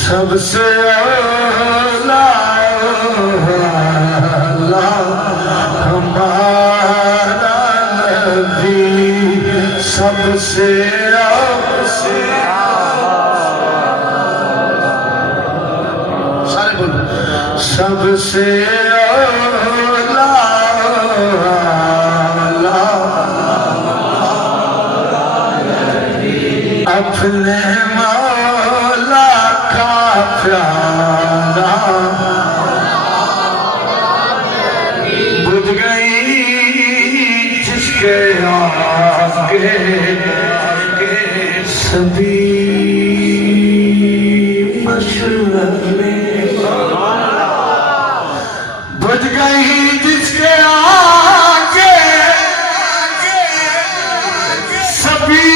सबसे औला हमारा नबी, सबसे सारे बोलो, सबसे औला अपने मौला का प्यारा, बुझ गई जिसके आगे सभी मशअलें, बुझ गई जिसके आगे सभी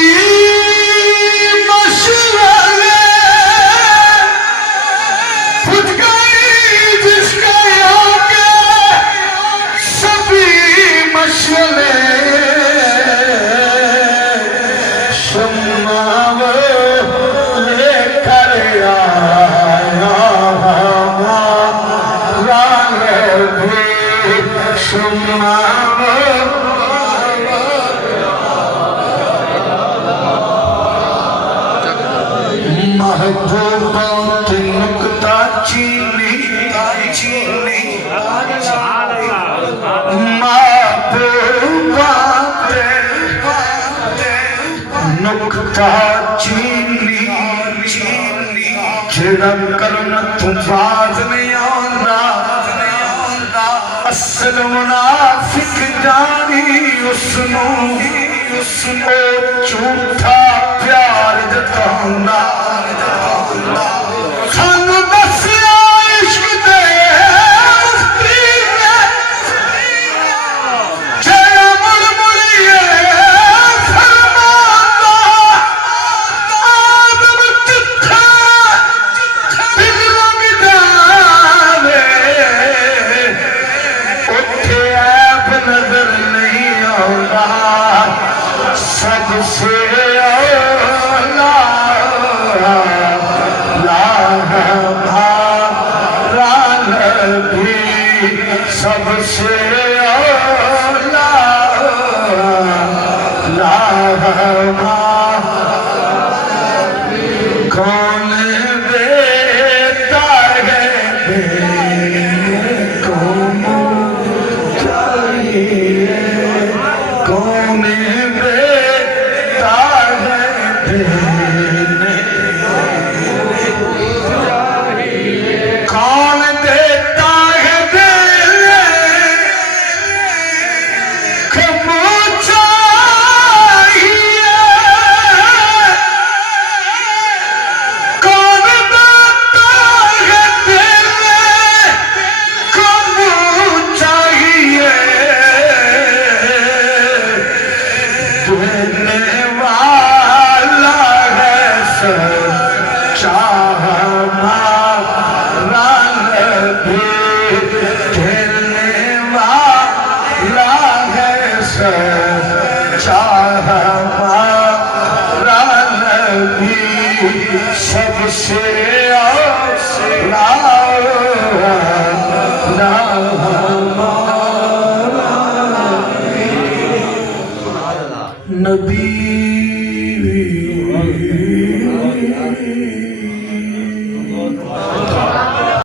महबूबों की नुक्ता चीनी, महबूबा नुक्ता चीनी, जेड़ा करम तू बाज नहीं आंदा, असल मुनाफिक जानी उसनू झूठा प्यार जतांदा। सानू दस्या इश्क दे मुफ्ती ने, जेड़ा मुड़ मुड़िए फरमांदा, आदम जिथे पिघल जावे उथे ऐब नजर नहीं आउंदा। सबसे औला हमारा नबी, सबसे औला कौन देता है कौन चाहिए, कौन देता है कौन देता है देने को चाहिए, कौन देता है देने को चाहिए, देने वाला है सच्चा हमारा नबी, देने वाला है सच्चा हमारा नबी, सबसे औला हमारा नबी।